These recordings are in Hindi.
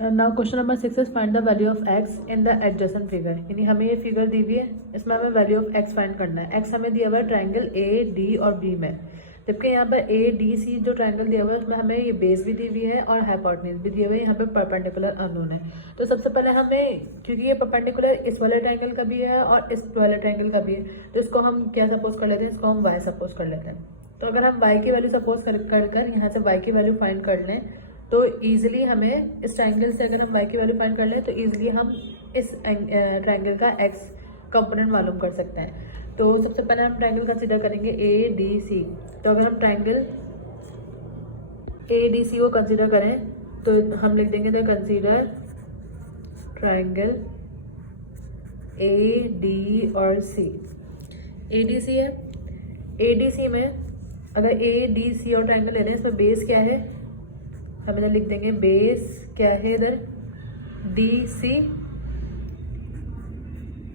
Now question number 6 is find the value of x in the adjacent figure. यानी हमें ये फिगर दी हुई है, इसमें हमें वैल्यू ऑफ एक्स फाइंड करना है। एक्स हमें दिया हुआ है ट्राइंगल ए डी और बी में, जबकि यहाँ पर ए डी सी जो ट्राइंगल दिया हुआ है उसमें हमें ये बेस भी दी हुई है और हाइपोटेन्यूज भी दिया हुआ है। यहाँ पे परपेंडिकुलर अननोन है। तो सबसे पहले हमें, क्योंकि ये परपेंडिकुलर इस वाले ट्राइंगल का भी है और इस वाले ट्राइंगल का भी है, तो इसको हम क्या सपोज कर लेते हैं, इसको हम वाई सपोज कर लेते हैं। तो अगर हम वाई की वैल्यू सपोज कर यहाँ से वाई की वैल्यू फाइंड कर लें तो ईजिली हमें इस ट्राइंगल से अगर हम y की वैल्यू फाइंड कर लें तो ईजिली हम इस ट्राइंगल का x कंपोनेंट मालूम कर सकते हैं। तो सबसे पहले हम ट्राइंगल कंसीडर करेंगे ए डी सी। तो अगर हम ट्राइंगल ए डी सी को कंसीडर करें तो हम लिख देंगे the consider triangle A D और सी। ए डी सी है, ए डी सी में अगर ए डी सी और ट्राइंगल ले रहे हैं, इसमें बेस क्या है, हम इधर लिख देंगे बेस क्या है इधर डी सी,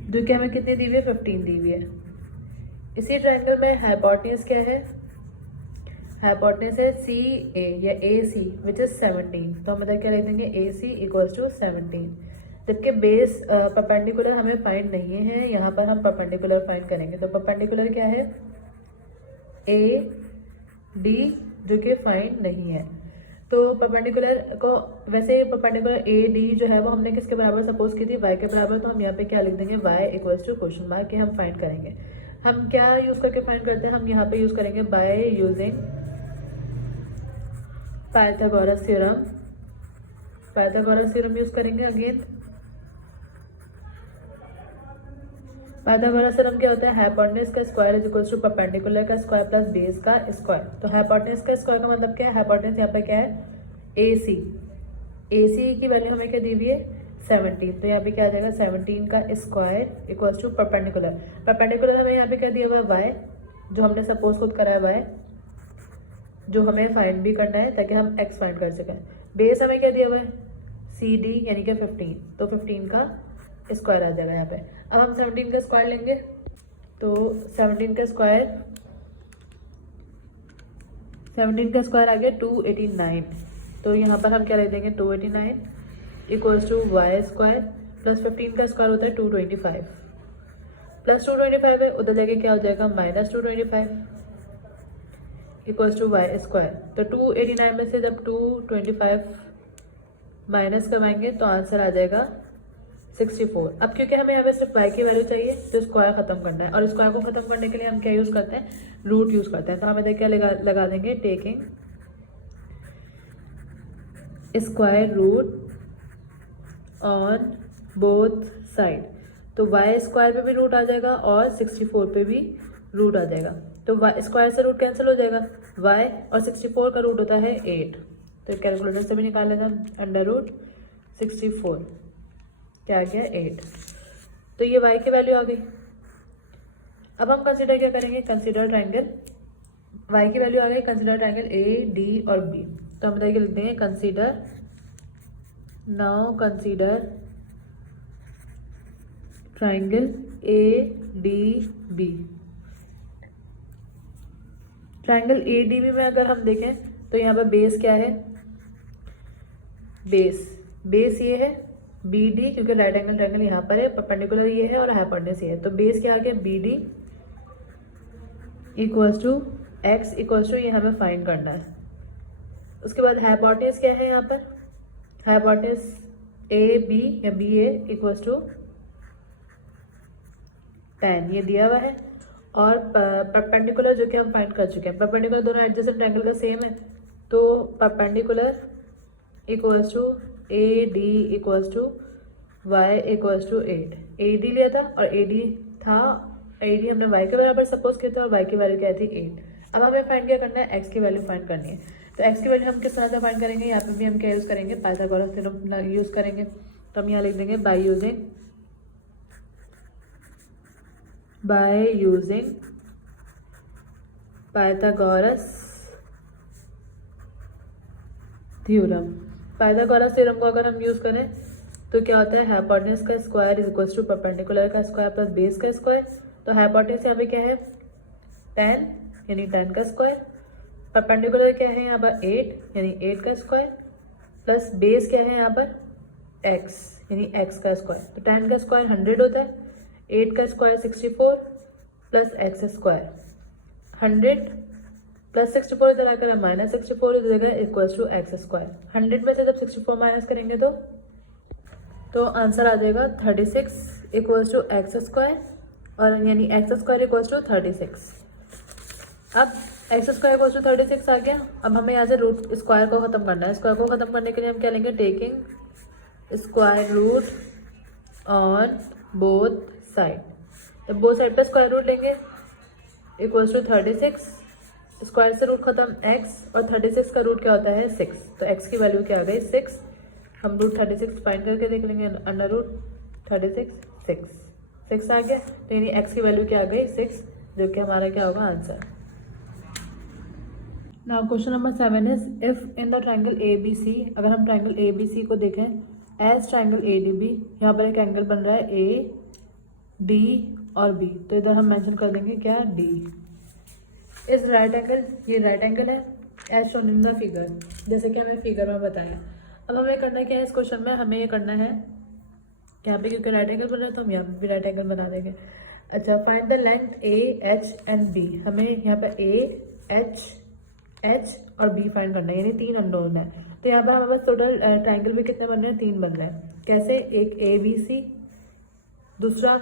जो कि हमें कितनी दी हुई है, 15 दी हुई है। इसी ट्रायंगल में हाइपोटेन्यूज क्या है, हाइपोटेन्यूज है सी ए या ए सी विच इज 17। तो हम इधर क्या लिख देंगे ए सी इक्वल्स टू 17। जबकि बेस परपेंडिकुलर हमें फाइंड नहीं है, यहाँ पर हम परपेंडिकुलर फाइंड करेंगे। तो परपेंडिकुलर क्या है ए डी, जो कि फाइंड नहीं है। तो परपेंडिकुलर को, वैसे परपेंडिकुलर ए डी जो है वो हमने किसके बराबर सपोज की थी, y के बराबर। तो हम यहाँ पे क्या लिख देंगे y equals to question mark के हम फाइंड करेंगे। हम क्या यूज करके फाइंड करते हैं, हम यहाँ पे यूज करेंगे by using Pythagoras theorem. Pythagoras theorem use करेंगे अगेन। पाइथागोरस थ्योरम क्या होता है, हाइपोटेन्यूज का square is equals to perpendicular का स्क्वायर प्लस बेस का स्क्वायर। तो हाइपोटेन्यूज का स्क्वायर का मतलब क्या है, हाइपोटेन्यूज यहाँ पे क्या है ए सी। ए सी की वैल्यू हमें क्या दी हुई है 17। तो यहाँ पे क्या आ जाएगा 17 का square equals to perpendicular. Perpendicular हमें यहाँ पे क्या दिया हुआ है वाई, जो हमने सपोज खुद करा है वाई, जो हमें फाइंड भी करना है ताकि हम एक्स फाइंड कर सकें। बेस हमें क्या दिया हुआ है सी डी यानी कि 15। तो 15 का स्क्वायर आ जाएगा यहाँ पे। अब हम 17 का स्क्वायर लेंगे, तो 17 का स्क्वायर, 17 का स्क्वायर आ गया 289। तो यहाँ पर हम क्या लिख देंगे 289 equals to Y square plus 15 का स्क्वायर होता है 225 प्लस 225 है, उधर जाके क्या हो जाएगा minus 225 equals to Y square. तो 289 में से जब 225 माइनस करवाएंगे तो आंसर आ जाएगा 64। अब क्योंकि हमें यहाँ पे सिर्फ y की वैल्यू चाहिए तो स्क्वायर खत्म करना है, और स्क्वायर को खत्म करने के लिए हम क्या यूज करते हैं, रूट यूज करते हैं। तो हम इधर क्या लगा देंगे taking square root on both side. तो y स्क्वायर पे भी रूट आ जाएगा और 64 पे भी रूट आ जाएगा। तो y स्क्वायर से रूट कैंसिल हो जाएगा, y और 64 का रूट होता है 8। तो कैलकुलेटर से भी निकाल लेना, अंडर रूट 64 क्या आ गया 8। तो ये y की वैल्यू आ गई। अब हम कंसीडर क्या करेंगे, कंसीडर ट्राइंगल, y की वैल्यू आ गई, कंसीडर ट्राइंगल ए डी और बी। तो हम इधर लिख देंगे consider, now consider triangle A D B. Triangle A D B में अगर हम देखें तो यहाँ पर बेस क्या है, बेस ये है बी डी, क्योंकि राइट एंगल ट्राइंगल यहाँ पर है, परपेंडिकुलर ये है और हाइपोटेन्यूज ये है। तो बेस क्या आ गया B D equals to X equals to, ये हमें फाइंड करना है। उसके बाद हाइपोटेन्यूज क्या है यहाँ पर, हाइपोटेन्यूज ए बी या बी ए इक्वल्स टू 10 ये दिया हुआ है। और परपेंडिकुलर जो कि हम फाइंड कर चुके हैं, परपेंडिकुलर दोनों एडजेसेंट ट्रायंगल का सेम है। तो perpendicular equals to A D equals to Y equals to 8। A D लिया था और ए डी था, ए डी हमने वाई के बराबर सपोज किया था और वाई की वैल्यू क्या थी 8। अब हमें फाइंड क्या करना है, एक्स की वैल्यू फाइंड करनी है। तो एक्स की वैल्यू हम किस तरह से फाइंड करेंगे, यहाँ पे भी हम क्या यूज़ करेंगे, पाइथागोरस थ्योरम यूज़ करेंगे। तो हम यहाँ लिख देंगे bye using Pythagoras theorem. Pythagoras theorem को अगर हम यूज करें तो क्या होता है, हाइपोटेन्यूज का square is equals to perpendicular का स्क्वायर प्लस बेस का स्क्वायर। तो हाइपोटेन्यूज यहाँ पे क्या है 10 यानी 10 का स्क्वायर, परपेंडिकुलर क्या है यहाँ पर 8 यानी 8 का स्क्वायर, प्लस बेस क्या है यहाँ पर x यानी x का स्क्वायर, तो 10 का स्क्वायर 100 होता है, 8 का square 64 plus x square 100 plus 64 इधर आकर माइनस 64 इधर जगह इक्वल्स टू एक्स स्क्वायर। 100 में से जब 64 माइनस करेंगे तो आंसर आ जाएगा 36 इक्वल्स टू एक्स स्क्वायर, और यानी एक्स स्क्वायर इक्वल्स टू 36। अब एक्स स्क्वायर इक्वल्स टू 36 आ गया। अब हमें यहाँ से रूट स्क्वायर को ख़त्म करना है। स्क्वायर को ख़त्म करने के लिए हम क्या लेंगे, taking square root on both side. तो बोथ साइड पे स्क्वायर रूट लेंगे इक्वल्स टू 36, स्क्वायर से रूट खत्म x, और 36 का रूट क्या होता है 6, तो x की वैल्यू क्या आ गई 6। हम रूट 36 फाइंड करके देख लेंगे, अंडर रूट 36 6 आ गया, तो यानी x की वैल्यू क्या आ गई 6, जो कि हमारा क्या होगा answer. Now question number 7 is if in the triangle ABC, अगर हम ट्रायंगल ABC को देखें एज ट्रायंगल ADB, यहाँ पर एक एंगल बन रहा है AD और B, तो इधर हम मेंशन कर देंगे क्या D इस राइट एंगल, ये राइट एंगल है as shown in the figure, जैसे कि हमें फिगर में बताया। अब हमें करना क्या है इस क्वेश्चन में, हमें ये करना है यहाँ पे क्योंकि राइट एंगल बन रहा है तो हम यहाँ पे भी राइट एंगल बना देंगे। अच्छा, find the length AH and B, हमें यहाँ पर AH और B फाइंड करना है, यानी 3 अननोन है। तो यहाँ पर हमारे पास टोटल ट्राइंगल भी कितने बन रहे हैं, 3 बन रहे हैं। कैसे, एक ABC, दूसरा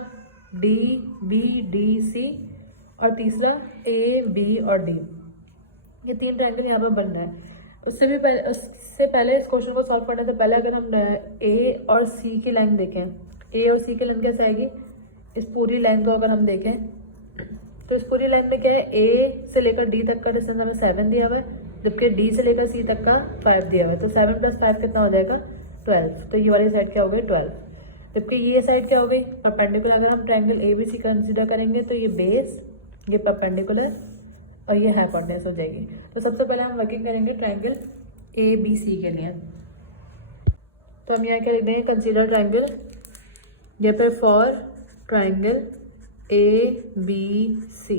DBDC और तीसरा AB और D, ये 3 ट्रायंगल यहाँ पर बन रहा है। उससे पहले इस क्वेश्चन को सॉल्व करने से पहले अगर हम A और C की लाइन देखें, A और C की लाइन कैसे आएगी, इस पूरी लाइन को अगर हम देखें तो इस पूरी लाइन में क्या है, A से लेकर D तक का डिस्टेंस हमें 7 दिया हुआ है, जबकि D से लेकर C तक का 5 दिया हुआ है। तो 7 + 5 कितना हो जाएगा 12, तो ये वाली साइड क्या हो गई 12, जबकि ये साइड क्या हो गई परपेंडिकुलर। अगर हम ट्रायंगल ABC कंसीडर करेंगे तो ये बेस, ये परपेंडिकुलर और ये हाइपोटेन्यूज हो जाएगी। तो सबसे पहले हम वर्किंग करेंगे ट्रायंगल ABC के लिए। तो हम यहाँ क्या लिख देंगे, कंसीडर ट्रायंगल, यहाँ पे फॉर ट्रायंगल ABC।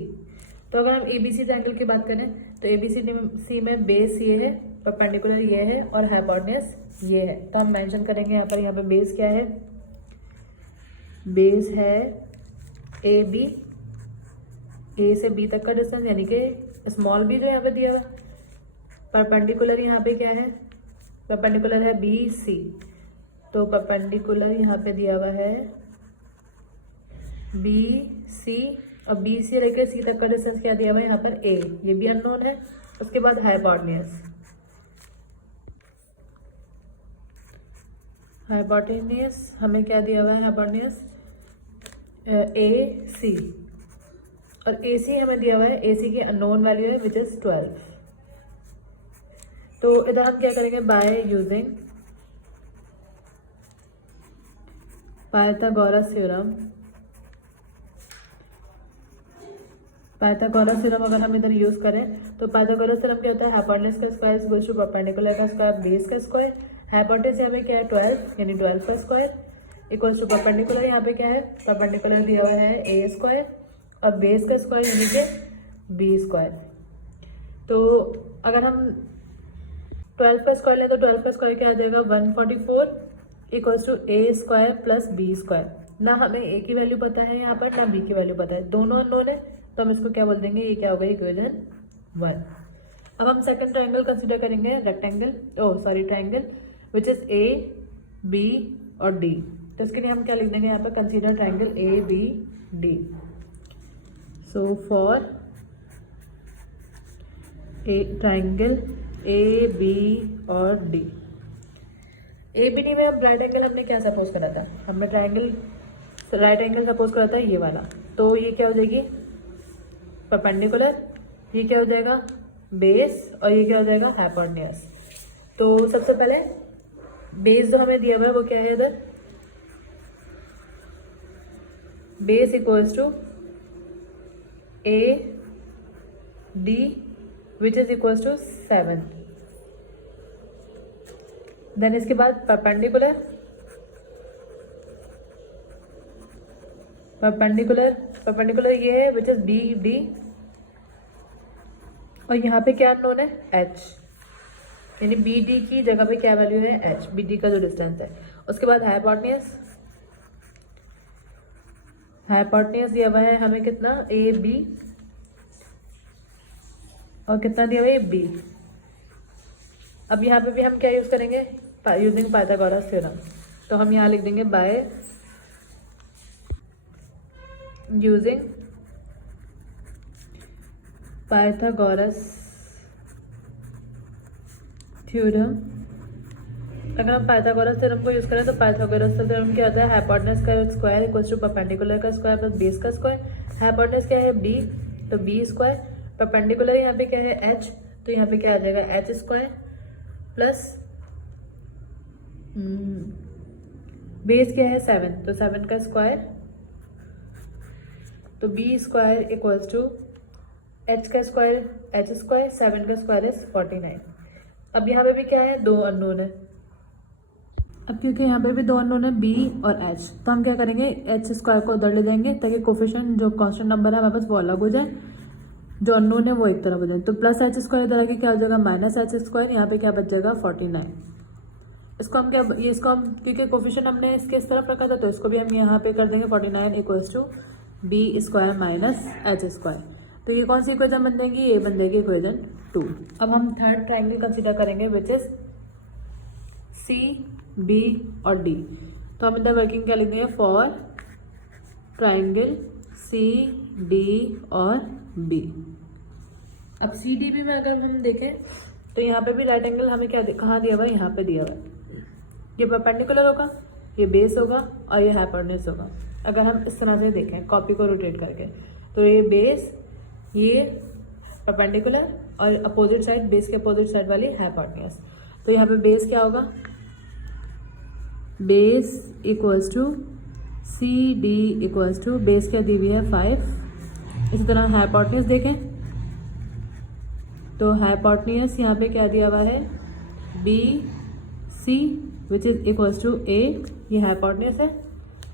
तो अगर हम ABC ट्रायंगल की बात करें तो ABC में बेस ये है, परपेंडिकुलर ये है और हाइपोटेन्यूज ये है। तो हम मेंशन करेंगे यहाँ पे बेस क्या है, बेस है AB, A से B तक का डिस्टेंस यानी कि स्मॉल b जो यहाँ पे दिया हुआ है। परपेंडिकुलर यहाँ पे क्या है, परपेंडिकुलर है BC, तो परपेंडिकुलर यहाँ पे दिया हुआ है BC, और B से लेकर C तक का डिस्टेंस क्या दिया हुआ है यहाँ पर A, ये भी अननोन है। उसके बाद हाइपोटेन्यूज हमें क्या दिया हुआ है, हाइपोटेन्यूज AC, और AC हमें दिया हुआ है, AC की अननोन वैल्यू है विच इज 12। तो इधर हम क्या करेंगे, by using Pythagoras theorem, Pythagoras theorem अगर हम इधर यूज करें तो पाइथागोरस थ्योरम क्या होता है, हाइपोटेन्यूज का स्क्वायर इक्वल्स टू परपेंडिकुलर का स्क्वायर बेस का स्क्वायर। हाइपोटेन्यूज यहाँ पे क्या है 12, यानी 12 का स्क्वायर इक्वल्स टू परपेंडिकुलर, यहाँ पे क्या है परपेंडिकुलर दिया हुआ है A स्क्वायर और बेस का स्क्वायर यानी कि B स्क्वायर। तो अगर हम 12 का स्क्वायर लें तो 12 का स्क्वायर क्या आ जाएगा 144 equals to A square plus B square. ना हमें A की वैल्यू पता है यहाँ पर, ना B की वैल्यू पता है, दोनों अननोन है, तो हम इसको क्या बोल देंगे, ये क्या होगा इक्वेशन 1। अब हम सेकंड ट्रायंगल कंसीडर करेंगे, rectangle triangle which is A B और D। तो इसके लिए हम क्या लिख देंगे यहाँ पर, consider triangle ABD। So for triangle AB और D, ABD में अब राइट एंगल हमने क्या सपोज करा था, हमने ट्रायंगल राइट एंगल सपोज करा था ये वाला, तो ये क्या हो जाएगी परपेंडिकुलर, ये क्या हो जाएगा बेस, और ये क्या हो जाएगा हाइपोटेन्यूज। तो सबसे पहले बेस जो हमें दिया हुआ है वो क्या है, इधर base equals to AD which is equals to 7। Then इसके बाद परपेंडिकुलर ये है विच इज BD, और यहाँ पे क्या अननोन है H। यानी बी डी की जगह पे क्या वैल्यू है, एच, बी डी का जो डिस्टेंस है। उसके बाद हाइपोटेन्यूज, हाइपोटेन्यूज दिया हुआ है हमें कितना, ए बी, और कितना दिया हुआ है, बी। अब यहाँ पे भी हम क्या यूज करेंगे, यूजिंग पाइथागोरस थ्योरम। तो हम यहाँ लिख देंगे बाय यूजिंग पाइथागोरस थ्योरम। अगर हम पाइथागोरस थ्योरम को यूज करें तो पाइथागोरस थ्योरम क्या होता है, हाइपोटेन्यूज का स्क्वायर इक्वल्स टू परपेंडिकुलर का स्क्वायर प्लस बेस का स्क्वायर। हाइपोटेन्यूज क्या है, बी, तो बी स्क्वायर, परपेंडिकुलर यहाँ पे क्या है, एच, तो यहाँ पे क्या आ जाएगा, एच स्क्वायर प्लस बेस क्या है 7, तो 7 का स्क्वायर, तो B square equals to H का स्क्वायर, एच स्क्वायर, 7 का स्क्वायर इज 49। अब यहाँ पे भी क्या है, दो अननोन है। अब क्योंकि यहाँ पे भी दो अननोन है, बी और एच, तो हम क्या करेंगे, एच स्क्वायर को उधर ले जाएंगे ताकि कोफिशिएंट जो कांस्टेंट नंबर है हमारे पास वो अलग हो जाए, जो अननोन है वो एक तरफ हो जाए। तो प्लस एच स्क्वायर इधर आके क्या हो जाएगा, माइनस एच स्क्वायर, यहाँ पे क्या बच जाएगा 49। इसको हम क्या, ये इसको हम क्योंकि कोफिशिएंट हमने इसके इस तरफ रखा था तो इसको भी हम यहाँ पे कर देंगे 49 equals to B square minus H square. तो ये कौन सी इक्वेशन बन जाएगी, ये बन जाएगी इक्वेशन 2। अब हम थर्ड ट्राइंगल कंसीडर करेंगे विच इज सी, बी और डी। तो हम इधर वर्किंग क्या लिख देंगे, फॉर ट्राइंगल सी, डी और बी। अब सी डी बी में अगर हम देखें तो यहाँ पे भी राइट एंगल हमें क्या कहाँ दिया हुआ है, यहाँ पे दिया हुआ है। ये परपेंडिकुलर होगा, ये बेस होगा और ये हाइपोटेन्यूज होगा। अगर हम इस तरह से देखें कॉपी को रोटेट करके, तो ये बेस, ये परपेंडिकुलर और अपोजिट साइड, बेस के अपोजिट साइड वाली हाइपोटेन्यूज। तो यहाँ पे बेस क्या होगा, base equals to C D equals to, base क्या दी हुई है 5। इसी तरह हाइपोटेन्यूज देखें तो हाइपोटेन्यूज यहाँ पे क्या दिया हुआ है, B C which is equals to A, ये हाइपोटेन्यूज है।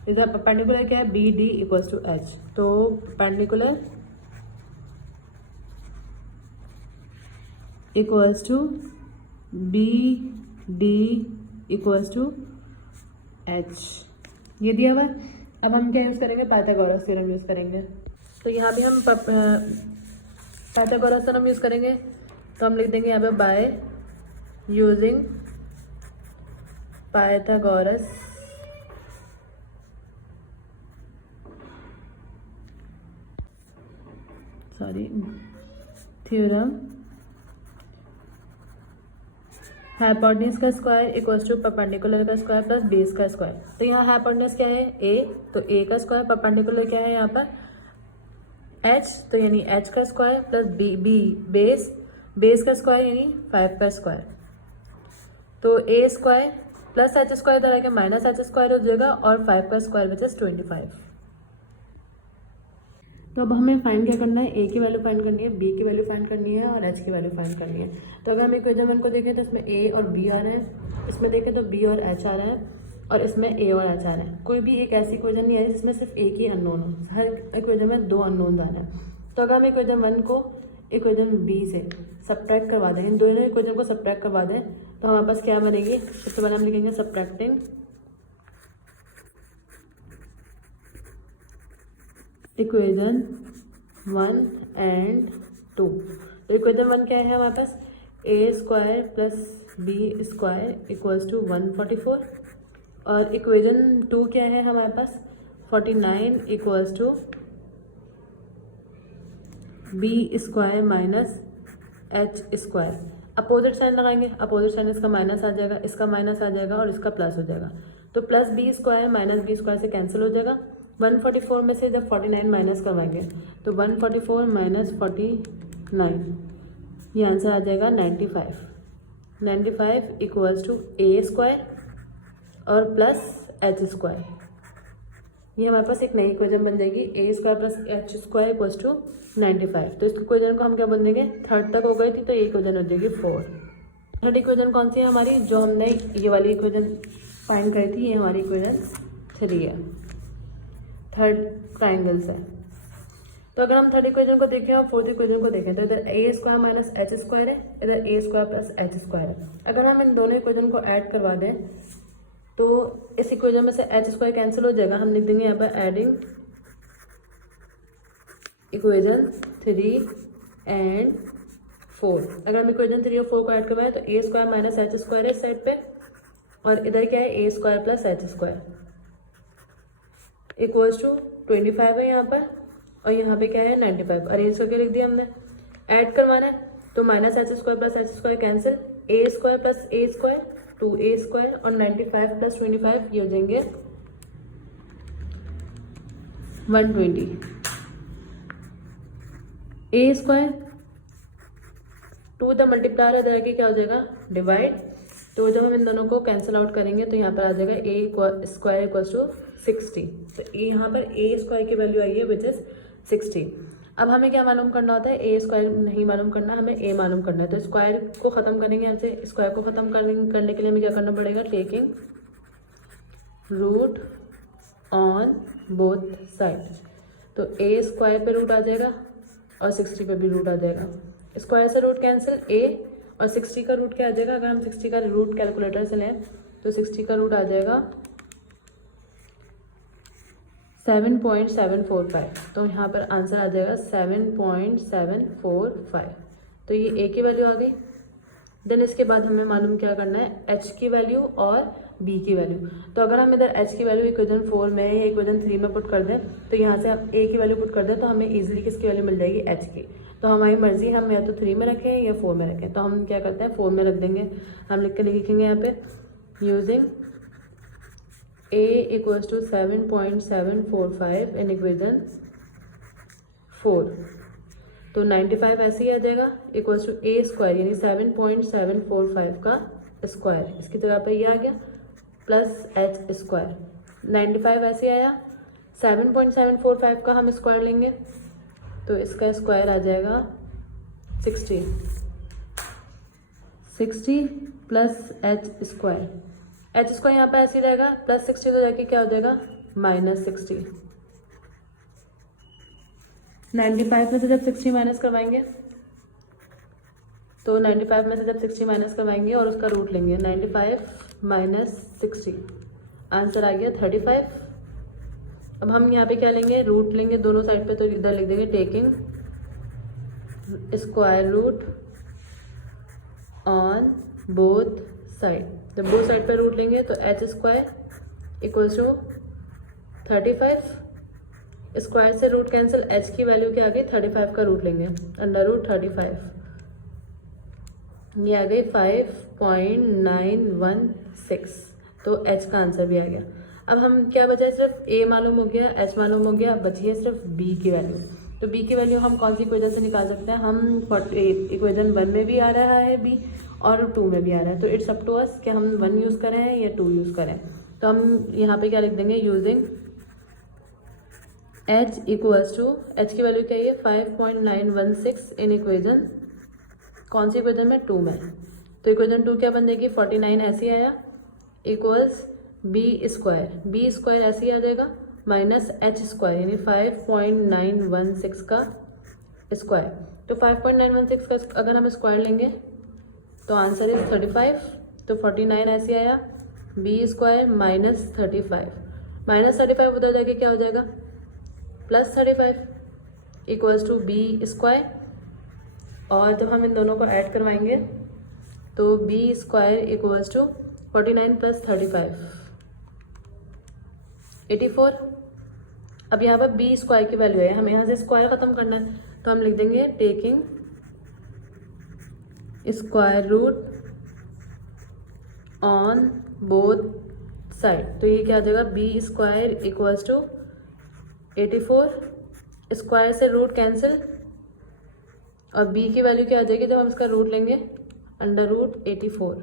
इधर परपेंडिकुलर क्या है, B D equals to H, तो perpendicular equals to B D equals to H, ये दिया हुआ है। अब हम क्या यूज़ करेंगे, पाइथागोरस थ्योरम यूज़ करेंगे। तो यहाँ भी हम पाइथागोरस थ्योरम यूज़ करेंगे, तो हम लिख देंगे यहाँ पे bye using Pythagoras theorem, hypotenuse का स्क्वायर इक्वल्स टू परपेंडिकुलर का स्क्वायर प्लस बेस का स्क्वायर। तो यहाँ हाइपोटेन्यूज क्या है, ए, तो ए का स्क्वायर, परपेंडिकुलर क्या है यहाँ पर एच, तो यानी एच का square plus B, B base, base का स्क्वायर यानी 5 का स्क्वायर, तो A square plus H square इधर आके माइनस एच स्क्वायर हो जाएगा और 5 का स्क्वायर विच इज 25। तो अब हमें फाइंड क्या करना है, ए की वैल्यू फाइंड करनी है, बी की वैल्यू फाइंड करनी है और एच की वैल्यू फाइंड करनी है। तो अगर हम इक्वेशन 1 को देखें तो इसमें ए और बी आ रहे हैं, इसमें देखें तो बी और एच आ रहा है और इसमें ए और एच आ रहा है। कोई भी एक ऐसी इक्वेशन नहीं है जिसमें सिर्फ एक ही अननोन हो, हर इक्वेशन में दो अननोन आ रहे हैं। तो अगर हम इक्वेशन 1 को इक्वेशन बी से सब्ट्रैक्ट करवा दें, इन दोनों इक्वेशन को सब्ट्रैक्ट करवा दें तो हमारे पास क्या बनेगी, सबसे पहले हम लिखेंगे सब्ट्रैक्टिंग इक्वेशन 1 एंड 2। तो इक्वेशन 1 क्या है हमारे पास, A square plus B square equals to 144 और इक्वेशन 2 क्या है हमारे पास 49 equals to B square minus H square. Opposite sign लगाएंगे, अपोजिट साइन इसका माइनस आ जाएगा, इसका माइनस आ जाएगा और इसका प्लस हो जाएगा। तो plus B square minus B square से कैंसिल हो जाएगा। 144 में से जब 49 माइनस करवाएंगे तो 144 माइनस 49, ये आंसर आ जाएगा 95। 95 इक्वल्स टू ए स्क्वायर और प्लस एच स्क्वायर। ये हमारे पास एक नई इक्वेशन बन जाएगी, A square plus H square equals to 95। तो इस इक्वेशन को हम क्या बोल देंगे, थर्ड तक हो गई थी तो ये इक्वेशन हो जाएगी 4। थर्ड इक्वेशन कौन सी है हमारी, जो हमने ये वाली इक्वेशन फाइंड करी थी, ये हमारी इक्वेशन 3 है, थर्ड ट्राइंगल्स है। तो अगर हम थर्ड इक्वेशन को देखें और फोर्थ इक्वेशन को देखें तो इधर ए स्क्वायर माइनस एच स्क्वायर है, इधर ए स्क्वायर प्लस एच स्क्वायर है। अगर हम इन दोनों इक्वेशन को ऐड करवा दें तो इस इक्वेशन में से एच स्क्वायर कैंसिल हो जाएगा। हम लिख देंगे यहाँ पर एडिंग इक्वेशन 3 एंड 4। अगर हम इक्वेशन 3 और 4 को ऐड करवाएं तो A square minus H square है इस साइड पे, और इधर क्या है A square plus H square equals to 25 है यहाँ पर, और यहाँ पे क्या है 95। अरेंज करके लिख दिया हमने। ऐड करवाना है तो minus H square plus H square cancel, A square plus A square 2a square, और 95 प्लस 25 ये हो जाएंगे 120। ए स्क्वायर 2 द मल्टीप्लायर इधर के क्या हो जाएगा डिवाइड, तो जब हम इन दोनों को कैंसिल आउट करेंगे तो यहाँ पर आ जाएगा ए स्क्वायर इक्वल्स टू 60। तो यहाँ पर ए स्क्वायर की वैल्यू आई है विच इज 60। अब हमें क्या मालूम करना होता है, ए स्क्वायर नहीं मालूम करना, हमें ए मालूम करना है। तो स्क्वायर को ख़त्म करेंगे यहाँ से, स्क्वायर को ख़त्म करने के लिए हमें क्या करना पड़ेगा, taking root on both side. तो ए स्क्वायर पे रूट आ जाएगा और 60 पे भी रूट आ जाएगा। स्क्वायर से रूट कैंसिल, ए और 60 का रूट क्या आ जाएगा, अगर हम 60 का रूट कैलकुलेटर से लें तो 60 का रूट आ जाएगा 7.745। तो यहाँ पर आंसर आ जाएगा 7.745। तो ये ए की वैल्यू आ गई। देन इसके बाद हमें मालूम क्या करना है, एच की वैल्यू और बी की वैल्यू। तो अगर हम इधर एच की वैल्यू इक्वेशन 4 में या इक्वेशन 3 में पुट कर दें तो यहाँ से हम ए की वैल्यू पुट कर दें तो हमें इजीली किसकी वैल्यू मिल जाएगी, एच की। तो हमारी मर्जी हम या तो 3 में रखें या 4 में रखें। तो हम क्या करते हैं 4 में रख देंगे। हम लिख के लिखेंगे यहाँ पे using a equals to 7.745 in equation 4। तो 95 ऐसे ही आ जाएगा इक्वल्स टू ए स्क्वायर यानी 7.745 का स्क्वायर, इसकी जगह पे ये आ गया प्लस एच स्क्वायर। 95 ऐसे आया, 7.745 का हम स्क्वायर लेंगे तो इसका स्क्वायर आ जाएगा 60 plus H square. H square यहाँ पे ऐसे ही रहेगा, प्लस 60 तो जाके क्या हो जाएगा माइनस 60। 95 में से जब 60 माइनस करवाएंगे तो 95 में से जब 60 माइनस करवाएंगे और उसका रूट लेंगे 95 माइनस 60, आंसर आ गया 35। अब हम यहाँ पे क्या लेंगे, रूट लेंगे दोनों साइड पे, तो इधर लिख देंगे taking square root on both side. जब बोथ साइड पे रूट लेंगे तो H square equals to 35, square से रूट कैंसिल, एच की वैल्यू क्या आ गई 35 का रूट लेंगे अंडर रूट 35, ये आ गई 5.916। तो एच का आंसर भी आ गया। अब हम क्या बचा है, सिर्फ ए मालूम हो गया, एच मालूम हो गया, बची है सिर्फ बी की वैल्यू। तो बी की वैल्यू हम कौन सी इक्वेशन से निकाल सकते हैं, हम इक्वेशन 1 में भी आ रहा है बी और 2 में भी आ रहा है। तो इट्स अप टू अस कि हम 1 यूज़ करें या 2 यूज़ करें। तो हम यहाँ पे क्या लिख देंगे, using H equals to, H की वैल्यू क्या है 5.916 इन इक्वेशन, कौन सी इक्वेशन में 2 में। तो इक्वेशन 2 क्या बन जाएगी 49 ऐसे आया इक्वल्स बी स्क्वायर ऐसे ही आ जाएगा माइनस एच स्क्वायर यानी 5.916 का स्क्वायर। तो 5.916 का अगर हम स्क्वायर लेंगे तो आंसर इज 35। तो 49 ऐसे आया बी स्क्वायर माइनस 35 उधर जाके क्या हो जाएगा plus 35 equals to B square. और जब हम इन दोनों को ऐड करवाएंगे तो B square equals to 49 plus 35 84। अब यहाँ पर बी स्क्वायर की वैल्यू है, हमें यहाँ से स्क्वायर ख़त्म करना है तो हम लिख देंगे taking square root on both side. तो ये क्या आ जाएगा B square equals to 84, square से रूट कैंसिल और b की वैल्यू क्या आ जाएगी जब हम इसका रूट लेंगे अंडर रूट 84,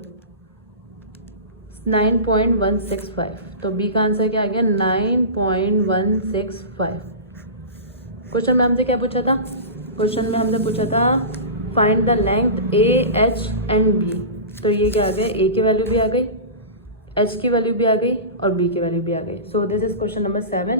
9.165। तो b का आंसर क्या आ गया 9.165। क्वेश्चन में हमसे क्या पूछा था, क्वेश्चन में हमसे पूछा था find the length A H and B. तो ये क्या आ गया, a की वैल्यू भी आ गई, h की वैल्यू भी आ गई और b की वैल्यू भी आ गई। So this is question number 7।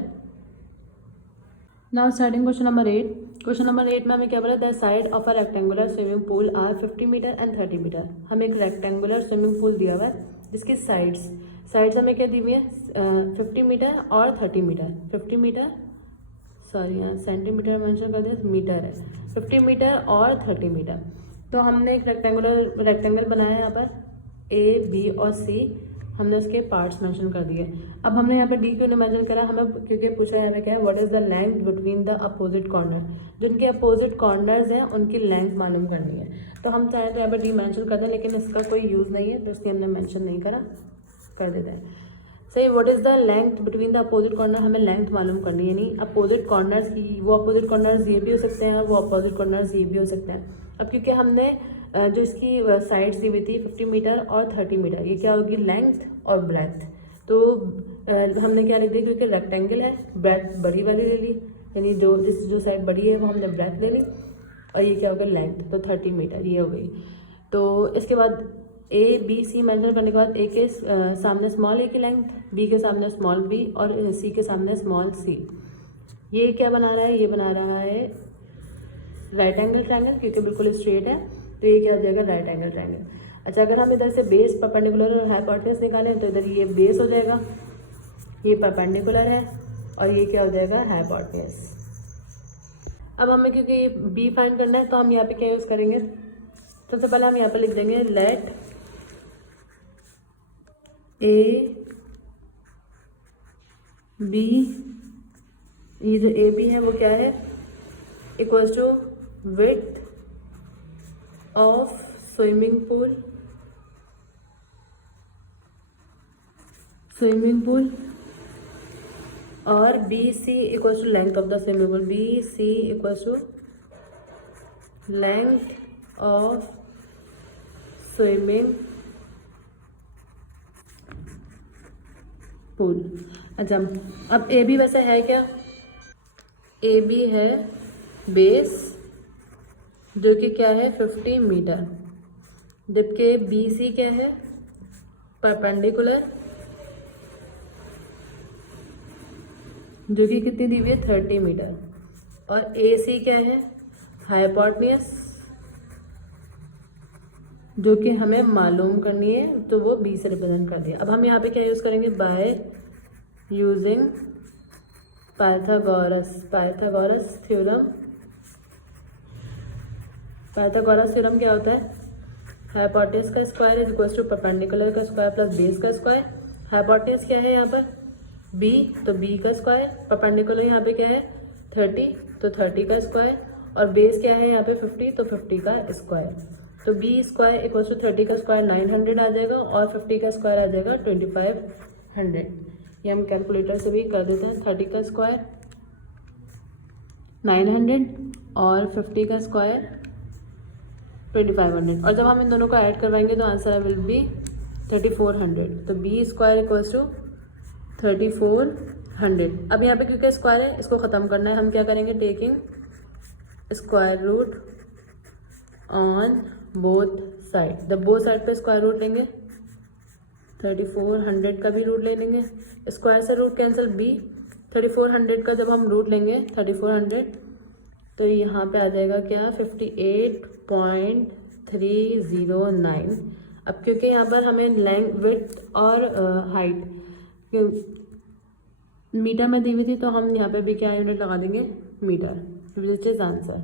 Now starting question number 8। Question number 8 में हमें क्या बोला, the side of a rectangular swimming pool are 50 meter and 30 meter. हमें एक रेक्टेंगुलर स्विमिंग पूल दिया हुआ है जिसकी साइड्स हमें क्या दी हुई है 50 मीटर और 30 मीटर। 50 मीटर, सॉरी यहाँ सेंटीमीटर मेंशन कर दिया, मीटर है, 50 मीटर और 30 मीटर। तो हमने एक रेक्टेंगल बनाया है यहाँ पर ए बी और सी, हमने उसके पार्ट्स मेंशन कर दिए। अब हमने यहाँ पर डी क्यों मेंशन करा, हमें क्योंकि पूछा है हमें क्या है, what is the length between the opposite corner. जिनके अपोजिट कॉर्नर्स हैं उनकी लेंथ मालूम करनी है। तो हम चाहें तो यहाँ पर डी मेंशन कर दें, लेकिन इसका कोई यूज़ नहीं है तो इसलिए हमने मेंशन नहीं करा, कर देते हैं। सही, what is the length between the opposite corner, हमें लेंथ मालूम करनी है। नहीं, अपोजिट कॉर्नर्स की, वो अपोजिट कॉर्नर्स ये भी हो सकते हैं, वो अपोजिट कॉर्नर्स ये भी हो सकते हैं। अब क्योंकि हमने जो इसकी साइड्स दी हुई थी 50 मीटर और 30 मीटर, ये क्या होगी, लेंथ और ब्रेथ। तो हमने क्या लिख दिया, क्योंकि रेक्टेंगल है, ब्रेथ बड़ी वाली ले ली, यानी जो साइड बड़ी है वो हमने ब्रेथ ले ली, और ये क्या होगा, लेंथ, तो 30 मीटर ये हो गई। तो इसके बाद ए बी सी मेंशन करने के बाद ए के सामने स्मॉल ए की लेंथ, बी के सामने स्मॉल बी और सी के सामने स्मॉल सी। ये क्या बना रहा है, ये बना रहा है राइट एंगल ट्रायंगल, क्योंकि बिल्कुल स्ट्रेट है, तो ये क्या हो जाएगा, राइट एंगल ट्रायंगल। अच्छा, अगर हम इधर से बेस परपेंडिकुलर और हाइपोटेनस निकालें तो इधर ये बेस हो जाएगा, ये परपेंडिकुलर है, और ये क्या हो जाएगा, हाइपोटेनस। अब हमें क्योंकि ये बी फाइंड करना है तो हम यहाँ पे क्या यूज़ करेंगे, सबसे पहले हम यहाँ पे लिख देंगे लेट ए बी, ये जो ए बी है वो क्या है, equals to width of swimming pool और B C equals to length of the swimming pool, B C equals to length of swimming pool. अच्छा, अब ए बी वैसे है क्या, ए बी है बेस जो कि क्या है 50 मीटर, जबकि बी सी क्या है परपेंडिकुलर जो कि कितनी दी हुई है 30 मीटर, और ए सी क्या है हाइपोटेनस जो कि हमें मालूम करनी है, तो वो बी से रिप्रेजेंट कर दिया। अब हम यहाँ पे क्या यूज़ करेंगे, by using Pythagoras theorem. Pythagoras theorem क्या होता है, हाइपोटेनस का square is equals to perpendicular का स्क्वायर प्लस बेस का स्क्वायर। हाइपोटेनस क्या है यहाँ पर बी, तो बी का स्क्वायर, परपेंडिकुलर यहाँ पे क्या है 30, तो 30 का स्क्वायर, और बेस क्या है यहाँ पे 50, तो 50 का स्क्वायर। तो बी स्क्वायर इक्वल्स टू 30 का स्क्वायर 900 आ जाएगा, और 50 का स्क्वायर आ जाएगा 2500। ये हम कैलकुलेटर से भी कर देते हैं, 30 का स्क्वायर 900 और 50 का स्क्वायर 2500, और जब हम इन दोनों को ऐड करवाएंगे तो आंसर विल बी 3400। तो बी स्क्वायर इक्वल्स टू 3400। अब यहाँ पे क्योंकि स्क्वायर है, इसको ख़त्म करना है, हम क्या करेंगे, taking square root on both side. जब बोथ साइड पे स्क्वायर रूट लेंगे 3400 का भी रूट ले लेंगे, स्क्वायर से रूट कैंसिल, बी 3400 का जब हम रूट लेंगे 3400 तो यहाँ पे आ जाएगा क्या 58.309। अब क्योंकि यहाँ पर हमें लेंथ विड्थ और हाइट मीटर में दी हुई थी, तो हम यहाँ पे भी क्या यूनिट लगा देंगे, मीटर, विच इज आंसर।